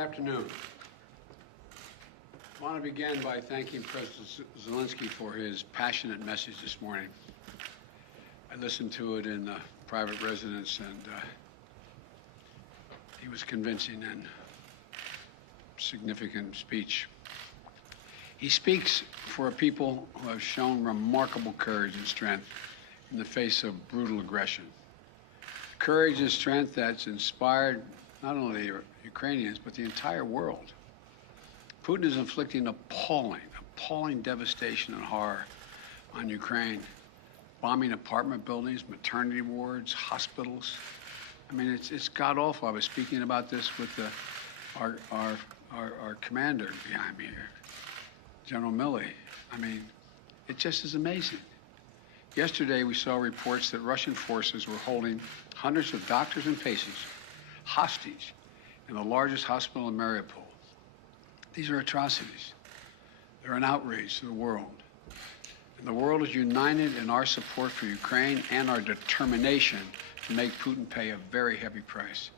afternoon. I want to begin by thanking President Zelenskyy for his passionate message this morning. I listened to it in the private residence, and he was convincing and significant speech. He speaks for a people who have shown remarkable courage and strength in the face of brutal aggression. Courage and strength that's inspired not only the Ukrainians, but the entire world. Putin is inflicting appalling devastation and horror on Ukraine, bombing apartment buildings, maternity wards, hospitals. I mean, it's god-awful. I was speaking about this with our commander behind me here, General Milley. I mean, it just is amazing. Yesterday, we saw reports that Russian forces were holding hundreds of doctors and patients hostage in the largest hospital in Mariupol. These are atrocities. They're an outrage to the world. And the world is united in our support for Ukraine and our determination to make Putin pay a very heavy price.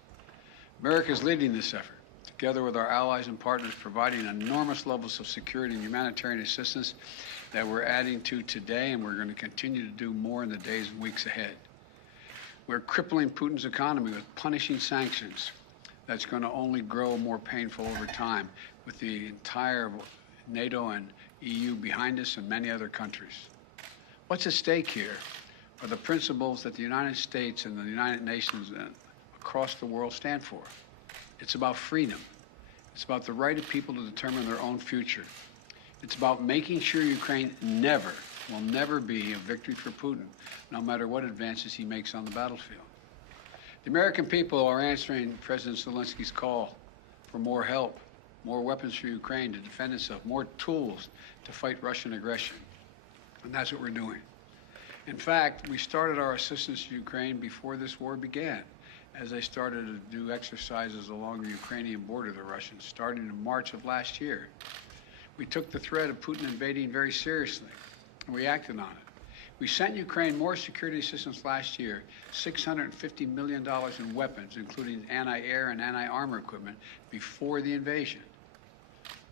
America is leading this effort, together with our allies and partners, providing enormous levels of security and humanitarian assistance that we're adding to today, and we're going to continue to do more in the days and weeks ahead. We're crippling Putin's economy with punishing sanctions that's going to only grow more painful over time, with the entire NATO and EU behind us and many other countries. What's at stake here are the principles that the United States and the United Nations across the world stand for. It's about freedom. It's about the right of people to determine their own future. It's about making sure Ukraine will never be a victory for Putin, no matter what advances he makes on the battlefield. The American people are answering President Zelensky's call for more help, more weapons for Ukraine to defend itself, more tools to fight Russian aggression. And that's what we're doing. In fact, we started our assistance to Ukraine before this war began, as they started to do exercises along the Ukrainian border of the Russians, starting in March of last year. We took the threat of Putin invading very seriously and we acted on it. We sent Ukraine more security assistance last year, $650 million in weapons, including anti-air and anti-armor equipment, before the invasion,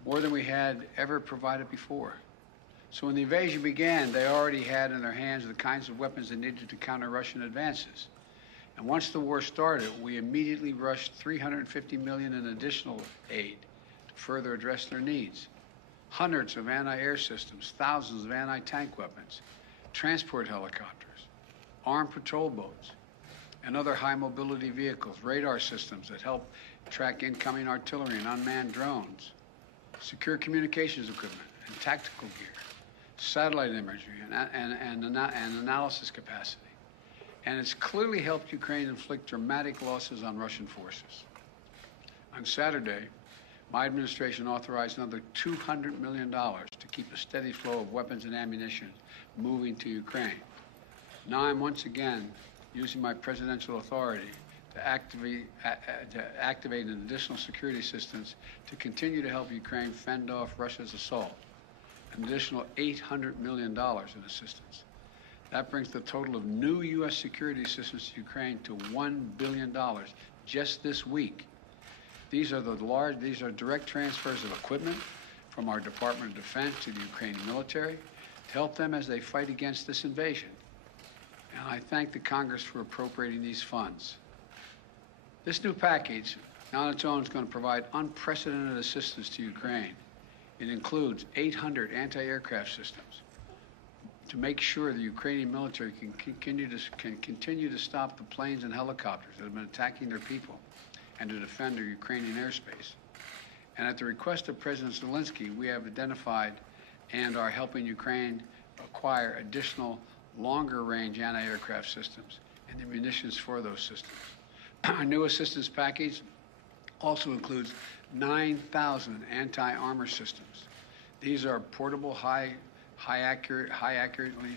more than we had ever provided before. So when the invasion began, they already had in their hands the kinds of weapons they needed to counter Russian advances. And once the war started, we immediately rushed $350 million in additional aid to further address their needs. Hundreds of anti-air systems, thousands of anti-tank weapons, transport helicopters, armed patrol boats, and other high-mobility vehicles, radar systems that help track incoming artillery and unmanned drones, secure communications equipment and tactical gear, satellite imagery and analysis capacity. And it's clearly helped Ukraine inflict dramatic losses on Russian forces. On Saturday, my administration authorized another $200 million to keep a steady flow of weapons and ammunition moving to Ukraine. Now I'm once again using my presidential authority to activate an additional security assistance to continue to help Ukraine fend off Russia's assault, an additional $800 million in assistance. That brings the total of new U.S. security assistance to Ukraine to $1 billion just this week. These are direct transfers of equipment from our Department of Defense to the Ukrainian military to help them as they fight against this invasion. And I thank the Congress for appropriating these funds. This new package, on its own, is going to provide unprecedented assistance to Ukraine. It includes 800 anti-aircraft systems to make sure the Ukrainian military can continue to stop the planes and helicopters that have been attacking their people and to defend their Ukrainian airspace. And at the request of President Zelenskyy, we have identified and are helping Ukraine acquire additional longer-range anti-aircraft systems and the munitions for those systems. Our new assistance package also includes 9,000 anti-armor systems. These are portable, high accuracy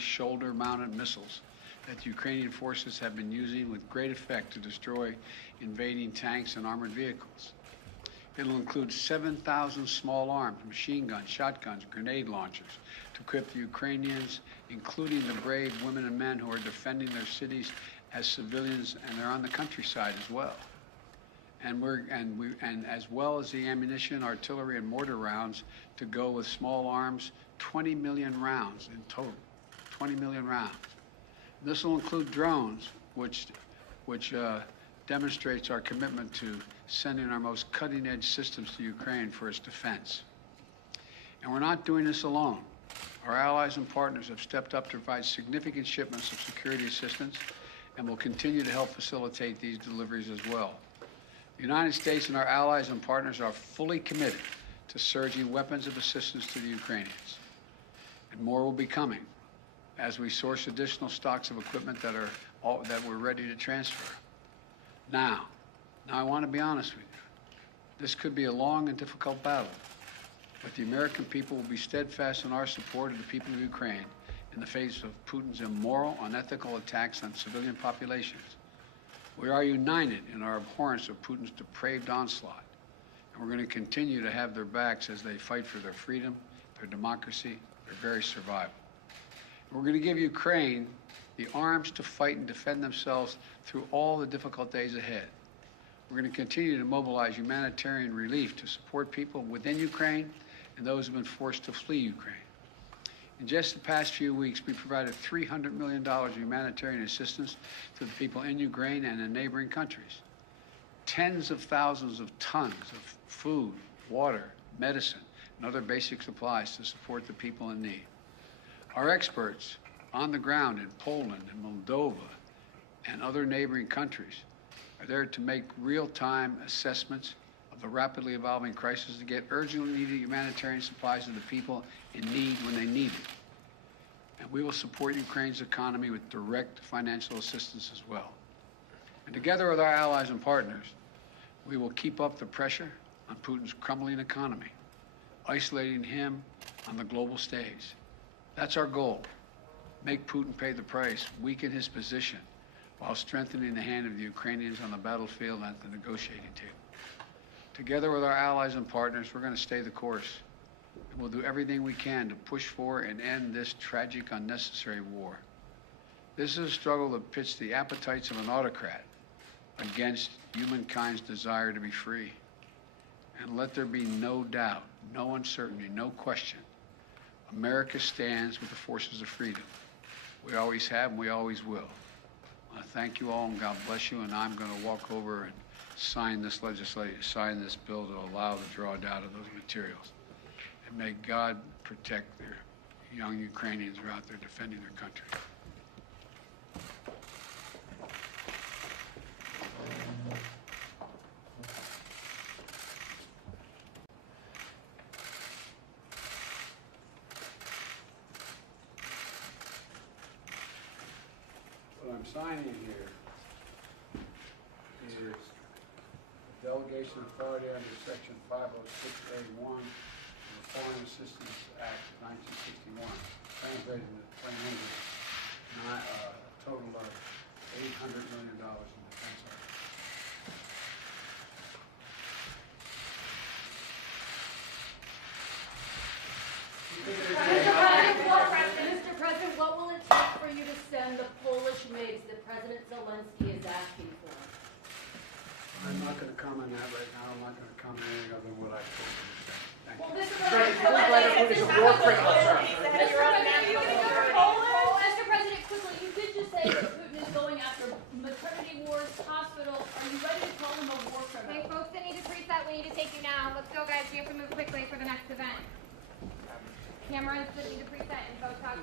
shoulder-mounted missiles that the Ukrainian forces have been using with great effect to destroy invading tanks and armored vehicles. It'll include 7,000 small arms, machine guns, shotguns, grenade launchers to equip the Ukrainians, including the brave women and men who are defending their cities as civilians, and they're on the countryside as well. and as well as the ammunition, artillery, and mortar rounds to go with small arms, 20 million rounds in total, 20 million rounds. This will include drones, which demonstrates our commitment to sending our most cutting-edge systems to Ukraine for its defense. And we're not doing this alone. Our allies and partners have stepped up to provide significant shipments of security assistance and will continue to help facilitate these deliveries as well. The United States and our allies and partners are fully committed to surging weapons of assistance to the Ukrainians. And more will be coming as we source additional stocks of equipment that we're ready to transfer. Now I want to be honest with you. This could be a long and difficult battle, but the American people will be steadfast in our support of the people of Ukraine in the face of Putin's immoral, unethical attacks on civilian populations. We are united in our abhorrence of Putin's depraved onslaught, and we're going to continue to have their backs as they fight for their freedom, their democracy, their very survival. And we're going to give Ukraine the arms to fight and defend themselves through all the difficult days ahead. We're going to continue to mobilize humanitarian relief to support people within Ukraine and those who have been forced to flee Ukraine. In just the past few weeks, we provided $300 million of humanitarian assistance to the people in Ukraine and in neighboring countries. Tens of thousands of tons of food, water, medicine, and other basic supplies to support the people in need. Our experts on the ground in Poland and Moldova and other neighboring countries are there to make real-time assessments of the rapidly evolving crisis to get urgently needed humanitarian supplies to the people in need when they need it. And we will support Ukraine's economy with direct financial assistance as well. And together with our allies and partners, we will keep up the pressure on Putin's crumbling economy, isolating him on the global stage. That's our goal. Make Putin pay the price, weaken his position, while strengthening the hand of the Ukrainians on the battlefield and at the negotiating table. Together with our allies and partners, we're going to stay the course. And we'll do everything we can to push for and end this tragic, unnecessary war. This is a struggle that pits the appetites of an autocrat against humankind's desire to be free. And let there be no doubt, no uncertainty, no question. America stands with the forces of freedom. We always have and we always will. I thank you all and God bless you, and I'm going to walk over and sign this bill to allow the drawdown of those materials. And may God protect their young Ukrainians who are out there defending their country. What I'm signing here is delegation authority under Section 506A1 of the Foreign Assistance Act of 1961, translated into plain English, a total of $800 million in defense art. Mr. President, what will it take for you to send the Polish MiGs that President Zelenskyy is asking for? I'm not going to comment on that right now. I'm not going to comment on anything other than what I've told you to say. Thank you. Mr. President, quickly, you did just say that Putin is going after maternity wards, hospitals. Are you ready to call him a war criminal? Okay, folks that need to preset, we need to take you now. Let's go, guys. We have to move quickly for the next event. Cameras that need to preset and Botox.